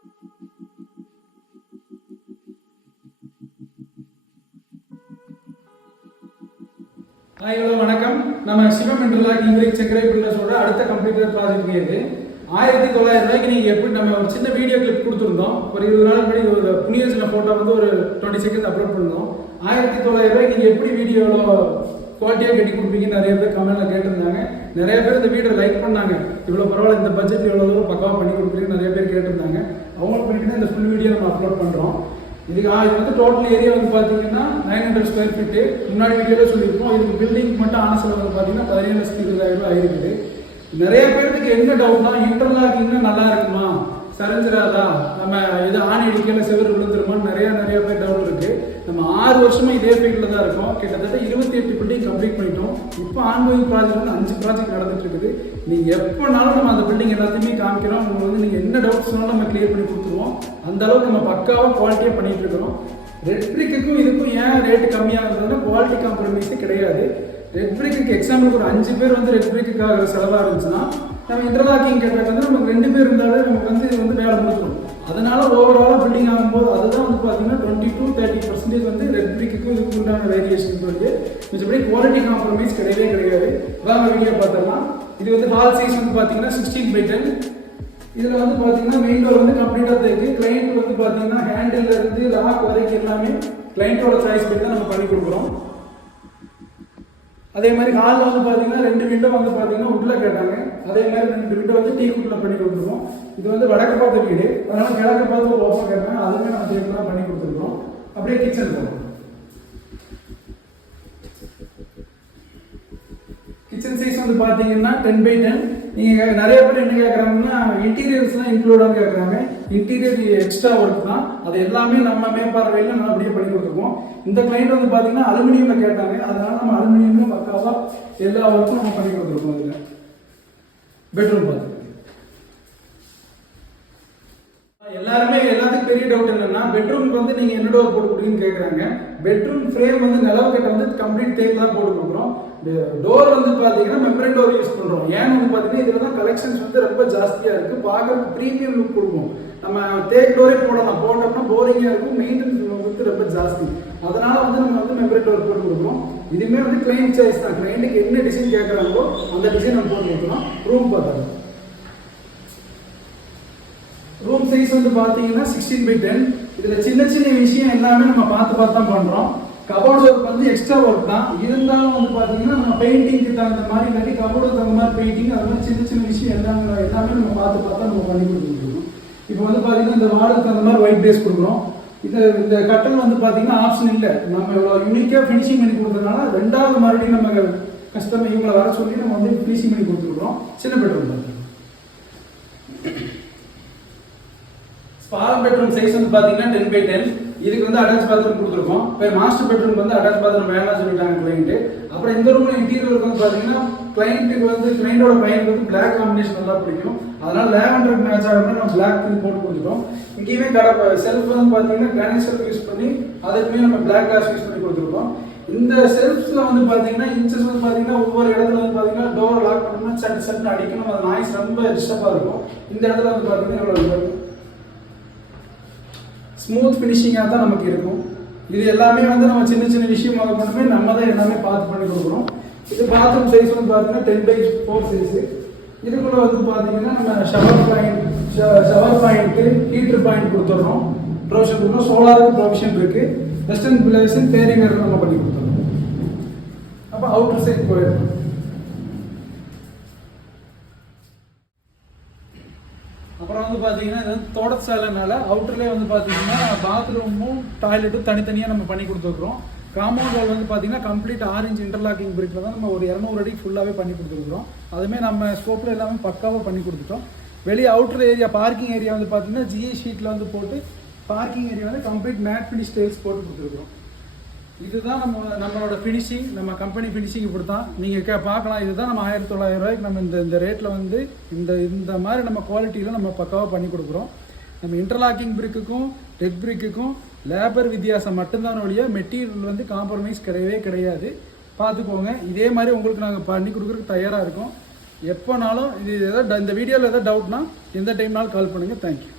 Hello வணக்கம். நம்ம சிவம் interlocking break செக்கரை பில்டர்ஸோட அடுத்த கம்ப்யூட்டர் ப்ராஜெக்ட் இது 1900 ரூபாய்க்கு நீங்கள் எப்படி நம்ம ஒரு சின்ன வீடியோ கிளிப் கொடுத்துருந்தோம். ஒரு 20 நாள் முன்னாடி ஒரு புனியர்ஸில் ஃபோட்டோ வந்து ஒரு 20 செகண்ட்ஸ் அப்லோட் பண்ணோம். 1900 ரூபாய்க்கு நீங்கள் எப்படி வீடியோவில் குவாலிட்டியாக கட்டி கொடுப்பீங்கன்னு நிறைய பேர் கமெண்ட்டில் கேட்டிருந்தாங்க. நிறைய பேர் இந்த வீடியோ லைக் பண்ணாங்க. இவ்வளோ பரவாயில்ல, இந்த பட்ஜெட் இவ்வளோ தூரம் பக்காவாக பண்ணி கொடுக்குறீங்கன்னு நிறைய பேர் கேட்டிருந்தாங்க. அவங்களுக்கு பண்ணிட்டு தான் இந்த ஃபுல் வீடியோ நம்ம அப்லோட் பண்ணுறோம். இது வந்து டோட்டல் ஏரியா வந்து பார்த்தீங்கன்னா 900 ஸ்கொயர் ஃபீட்டு. முன்னாடி வீடியோவில் சொல்லியிருக்கோம். இதுக்கு பில்டிங் மட்டும் ஆன செலவு பார்த்தீங்கன்னா 17,20,000 ஆயிருக்குது. நிறைய பேருக்கு என்ன டவுட்னா, இன்டர்லாக்கிங்னா நல்லா இருக்குமா, சரிஞ்சிடாதா, நம்ம இது ஆணி அடிக்கல செவரு விழுந்துருமான்னு நிறைய பேர் டவுட் இருக்கு. நம்ம 6 வருஷமா இதே ஃபீல்டில் தான் இருக்கோம். கிட்டத்தட்ட 28 பில்டிங் கம்ப்ளீட் பண்ணிட்டோம். இப்போ ஆன்கோயிங் ப்ராஜெக்ட் வந்து 5 ப்ராஜெக்ட் நடந்துட்டு இருக்குது. நீங்கள் எப்போனாலும் நம்ம அந்த பில்டிங் எல்லாத்தையுமே காமிக்கிறோம். உங்களுக்கு வந்து நீங்கள் என்ன டவுட்ஸ்னாலும் நம்ம கிளியர் பண்ணி கொடுத்துருவோம். அந்த அளவுக்கு நம்ம பக்காவாக குவாலிட்டியாக பண்ணிட்டு இருக்கிறோம். ரெட் பிரிக்குக்கும் இதுக்கும் ஏன் ரேட்டு கம்மியாகுதுன்னா குவாலிட்டி காம்ப்ரமைஸே கிடையாது. ரெட் பிரிக்கு எக்ஸாம்பிளுக்கு ஒரு 5 பேர் வந்து ரெட் பிரிக்குக்காக செலவாக இருந்துச்சுன்னா, நம்ம இன்டர்லாக்கிங் கேட்டால் வந்து நமக்கு 2 பேர் இருந்தாலே நமக்கு வந்து இது வந்து வேலை முடிச்சிடும். அதனால ஓவராலாக பில்டிங் ஆகும்போது அதுதான் வந்து பார்த்தீங்கன்னா 20-30% வந்து ரெட் பிரிக்குக்கும் இதுக்கு உண்டான வேரியேஷன் இருக்குது. மிச்சபடி குவாலிட்டி காம்ப்ரமைஸ் கிடையாது. வாங்க வீடியோ பார்த்துடலாம். இது வந்து ஹால் சைஸ் வந்து பார்த்தீங்கன்னா 16x10. இதில் வந்து பார்த்தீங்கன்னா மெயின் டோர் வந்து கம்ப்ளீட்டாக இருக்குது. கிளைண்ட் வந்து பார்த்தீங்கன்னா ஹேண்டில் இருந்து லாக் வரைக்கும் எல்லாமே கிளைண்ட்டோட சாய்ஸ் பண்ணி தான் நம்ம பண்ணி கொடுக்குறோம். அதே மாதிரி ஹாலில் வந்து பார்த்தீங்கன்னா 2 விண்டோ வந்து பார்த்தீங்கன்னா உட்டில் கேட்டாங்க. அதே மாதிரி 2 விண்டோ வந்து டீ குட்டில் பண்ணி கொடுத்துருக்கோம். இது வந்து வடக்கு பார்த்த வீடு, அதனால் கிழக்கு பார்த்து ஒரு ஓப்பன் கேட்டாங்க. அதுவுமே நம்ம தேவையாக பண்ணி கொடுத்துருக்கோம். அப்படியே கிச்சன் போகிறோம். கிச்சன் சைஸ் வந்து பார்த்தீங்கன்னா 10x10. நீங்கள் நிறைய பேர் என்ன கேட்குறாங்கன்னா, இன்டீரியர்ஸ்லாம் இன்க்ளூடாக கேட்குறாங்க. இன்டீரியர் எக்ஸ்ட்ரா ஒர்க் தான். அது எல்லாமே நம்ம மேற்பார்வையில் நம்ம அப்படியே பண்ணி கொடுத்துருக்கோம். இந்த கிளைண்ட் வந்து பார்த்தீங்கன்னா அலுமினியமில் கேட்டாங்க. அதனால நம்ம அலுமினியமில் பக்காவாக எல்லா ஒர்க்கும் நம்ம பண்ணி கொடுத்துருக்கோம். இதில் பெட்ரூம் பார்த்து எல்லாத்துக்கும் பெரிய டவுட் என்னன்னா, பெட்ரூம்க்கு வந்து நீங்கள் என்ன டோர் போட்டு கொடுக்குன்னு கேட்குறாங்க. பெட்ரூம் ஃப்ரேம் வந்து நிலவு கட்ட வந்து கம்ப்ளீட் தேக்கு தான் போட்டு கொடுக்குறோம். டோர் வந்து பார்த்தீங்கன்னா மெம்பரேன் டோர் யூஸ் பண்ணுறோம். ஏன்னு வந்து பார்த்தீங்கன்னா இதில் தான் கலெக்ஷன்ஸ் வந்து ரொம்ப ஜாஸ்தியாக இருக்குது. பார்க்கறதுக்கு ப்ரீமியம் லுக் கொடுக்கும். நம்ம தேக் டோரே போடலாம், போட்டோம்னா போரிங்காக இருக்கும். மெயின்டெனன்ஸ் வந்து ரொம்ப ஜாஸ்தி. அதனால வந்து நம்ம வந்து மெம்பரேன் டோர் போட்டு கொடுக்குறோம். இதுவுமே வந்து கிளைண்ட் சாய்ஸ் தான். கிளைண்ட்டுக்கு என்ன டிசைன் கேட்குறாங்களோ அந்த டிசைன் நம்ம போட்டு கொடுக்குறோம். ரூம் பார்த்தாங்க. ரூம் சைஸ் வந்து பார்த்தீங்கன்னா 16x10. இதில் சின்ன விஷயம் எல்லாமே நம்ம பார்த்து தான் பண்ணுறோம். கபோர்டு ஒர்க் வந்து எக்ஸ்ட்ரா ஒர்க் தான். இருந்தாலும் வந்து பார்த்தீங்கன்னா நம்ம பெயிண்டிங்க்கு தகுந்த மாதிரி, இல்லாட்டி கபோர்டுக்கு தகுந்த மாதிரி பெயிண்டிங், அது மாதிரி சின்ன விஷயம் எல்லாமே நம்ம பார்த்து நம்ம பண்ணி கொடுத்துருக்கோம். இப்போ வந்து பார்த்தீங்கன்னா இந்த வார்டுக்கு தகுந்த மாதிரி ஒயிட் பேஸ் கொடுக்குறோம். இந்த கட்டல் வந்து பார்த்தீங்கன்னா ஆப்ஷன் இல்லை. நம்ம இவ்வளோ யூனிக்காக ஃபினிஷிங் பண்ணி கொடுத்ததுனால 2வது மறுபடியும் நம்ம கஸ்டமர் இவங்களை வர சொல்லி நம்ம வந்து ஃபினிஷிங் பண்ணி கொடுத்துருக்குறோம். சின்ன பெட்ரூம் தான். ஸ்பால் பெட்ரூம் சைஸ் வந்து பார்த்தீங்கன்னா 10x10. இதுக்கு வந்து அட்டாச் பாத்ரூம் கொடுத்துருக்கோம். இப்போ மாஸ்டர் பெட்ரூம் வந்து அட்டாச் பாத்ரூம் வேணாம்னு சொல்லிட்டாங்க கிளைண்ட். அப்புறம் இந்த ரூம்ல இன்டீரியர் வந்து பார்த்தீங்கன்னா கிளைண்டோட பையனுக்கு வந்து பிளாக் காம்பினேஷன் நல்லா பிடிக்கும். அதனால லேவண்டர் மேட்ச் ஆகணும்னா நம்ம பிளாக் போட்டு கொடுத்துட்டோம். இங்கேயுமே செல்ஃப் வந்து பார்த்தீங்கன்னா கிரானைட் செல்ஃப் யூஸ் பண்ணி அதுக்குமே நம்ம பிளாக் கிளாஸ் யூஸ் பண்ணி கொடுத்துருக்கோம். இந்த செல்ஃப்ஸ்ல வந்து பார்த்தீங்கன்னா இன்ச்சஸ் வந்து பார்த்தீங்கன்னா ஒவ்வொரு இடத்துல வந்து பார்த்தீங்கன்னா டோர் லாக் பண்ணணும்னா சட்டு அடிக்கணும். அது நாய்ஸ் ரொம்ப டிஸ்டர்பாக இருக்கும். இந்த இடத்துல வந்து பார்த்தீங்கன்னா இவ்வளோ ஸ்மூத் ஃபினிஷிங்காக தான் நமக்கு இருக்கும். இது எல்லாமே வந்து நம்ம சின்ன விஷயமாக மட்டுமே நம்ம தான் எல்லாமே பார்த்து பண்ணி கொடுக்குறோம். இது பாத்ரூம் சைஸ் வந்து பார்த்தீங்கன்னா 10x4 சைஸு. இதுக்குள்ள வந்து பார்த்தீங்கன்னா நம்ம ஷவர் பாயிண்ட்டு ஹீட்டர் பாயிண்ட் கொடுத்துட்றோம். ப்ரொவிஷன் கொடுக்குறோம். சோலாருக்கு ப்ரொவிஷன் இருக்குது. வெஸ்டர்ன் பிளேஸும் பேரிங்கர் நம்ம பண்ணி கொடுத்துட்றோம். அப்போ அவுட்டர் சைட் போயிடும். அப்புறம் வந்து பார்த்தீங்கன்னா இது வந்து தோட்டசாலைனால அவுட்டர்லேயே வந்து பார்த்தீங்கன்னா பாத்ரூமும் டாய்லெட்டும் தனித்தனியாக நம்ம பண்ணி கொடுத்துருக்குறோம். காம்பவுண்ட் வால் வந்து பார்த்தீங்கன்னா கம்ப்ளீட் 6 இன்ச் இன்டர்லாக்கிங் பிரிக்கில் தான் நம்ம ஒரு 200 அடி ஃபுல்லாகவே பண்ணி கொடுத்துருக்குறோம். அதுவுமே நம்ம ஸ்கோப்பில் எல்லாமே பக்காவாக பண்ணி கொடுத்துட்டோம். வெளியே அவுட்டர் ஏரியா பார்க்கிங் ஏரியா வந்து பார்த்தீங்கன்னா ஜிஐ ஷீட்டில் வந்து போட்டு பார்க்கிங் ஏரியா வந்து கம்ப்ளீட் மேட் ஃபினிஷ் டைல்ஸ் போட்டு கொடுத்துருக்குறோம். இதுதான் நம்மளோட ஃபினிஷிங். நம்ம கம்பெனி ஃபினிஷிங் இப்படி தான் நீங்கள் பார்க்கலாம். இதுதான் நம்ம 1900 ரூபாய்க்கு நம்ம இந்த ரேட்டில் வந்து இந்த மாதிரி நம்ம குவாலிட்டியில் நம்ம பக்காவாக பண்ணி கொடுக்குறோம். நம்ம இன்டர்லாக்கிங் பிரிக்குக்கும் ரெட் பிரிக்குக்கும் லேபர் வித்தியாசம் மட்டும்தான் ஒழிய மெட்டீரியல் வந்து காம்ப்ரமைஸ் கிடையாது. பார்த்துக்கோங்க. இதே மாதிரி உங்களுக்கு நாங்கள் பண்ணி கொடுக்குறதுக்கு தயாராக இருக்கோம். எப்போனாலும் இந்த வீடியோவில் எதாவது டவுட்னா எந்த டைம்னாலும் கால் பண்ணுங்கள். தேங்க்யூ.